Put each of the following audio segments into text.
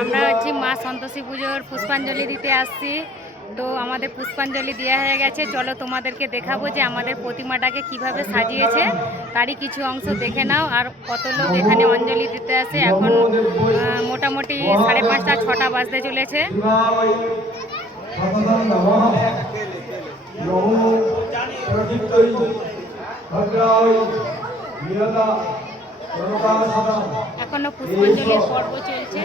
আমরা হচ্ছে মা সন্তোষী পুজোর পুষ্পাঞ্জলি দিতে আসছি। তো আমাদের পুষ্পাঞ্জলি দেওয়া হয়ে গেছে। চলো তোমাদেরকে দেখাবো যে আমাদের প্রতিমাটাকে কীভাবে সাজিয়েছে। তারই কিছু অংশ দেখে নাও। আর কত লোক এখানে অঞ্জলি দিতে আসে। এখন মোটামুটি সাড়ে পাঁচটা, ছটা বাজতে চলেছে। এখনও পুষ্পাঞ্জলির পর্ব চলছে।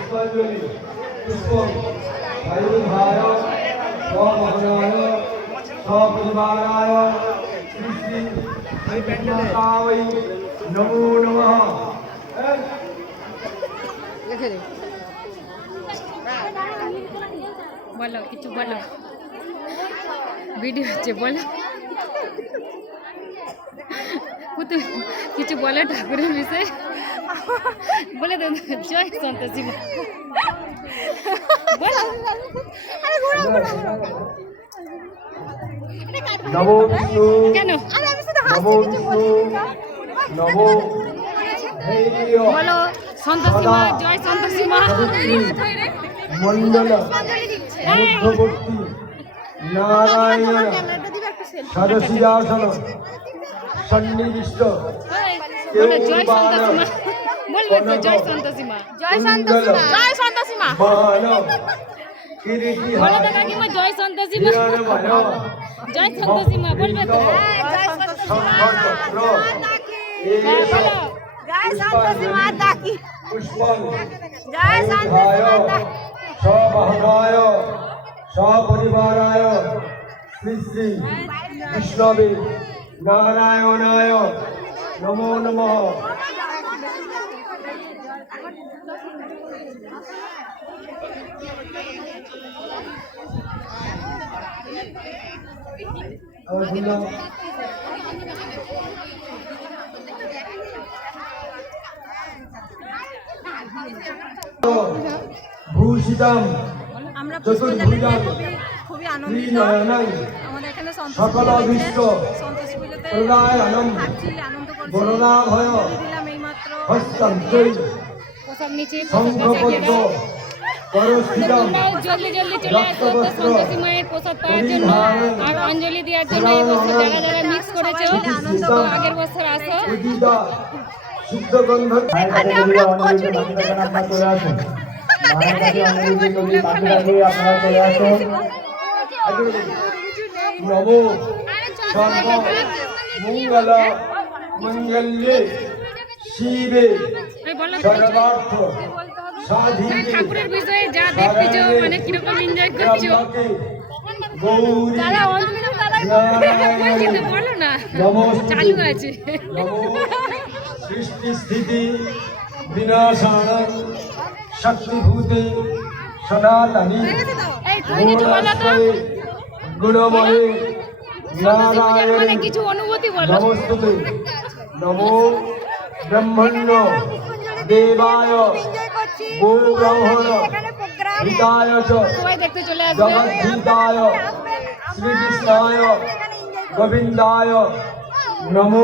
বলো কিছু বলো। ভিডিও হচ্ছে বলো। কিছু বলে ঠাকুরের বিষয়ে? বলে দেন জয় সন্তোষী বলো কেন? বলো সন্তোষী মা জয় সন্তোষী মা। মন্ডল মধ্যবর্তী। নারায়ণ। সরসিজাসন সন্নিবিষ্ট। মা। বলবে তো জয় সন্তোষী জয় সন্তোষী জয় সন্তোষী মা কিরীটি বলো তো কাকিমা জয় সন্তোষী জয় সন্তোষী বলবে তো। হ্যাঁ জয় সন্তোষী মাতা জয় সন্তোষী মাতা সবহনায় সপরিবারায় শ্রী শ্রী বিষ্ণবে নারায়ণায় নমো নমঃ। ভূষিতাম আমরা খুবই খুবই আনন্দিত। আমাদের এখানে অভীষ্ট সন্তোষ পুজোতে আনন্দ। করছি। জলদি জলদি চলে আসো তো সন্তোষী মায়ের প্রসাদ পাওয়ার জন্য আর অঞ্জলি দেওয়ার জন্য এই বছর যারা যারা মিক্স করেছ তো আগের বছর আসো মঙ্গলে শিবে সর্বার্থ ঠাকুরের বিষয়ে যা দেখতেছো মানে কীরকম এনজয় করছ? যারা বলো। না চালু আছে। নমো সৃষ্টি স্থিতি বিনাশান শক্তিভূতে সনাতনী গুণময়ে মানে নারায়ণ। কিছু অনুভূতি বলো। নমস্তুতে। নমো ব্রহ্মণ্য দেবায় এনজয় করছি গো ব্রাহ্মণ এখানে প্রোগ্রাম হিতায় চ সবাই দেখতে চলে আসবে জগদ্ধিতায় শ্রীকৃষ্ণায় গোবিন্দায় নমো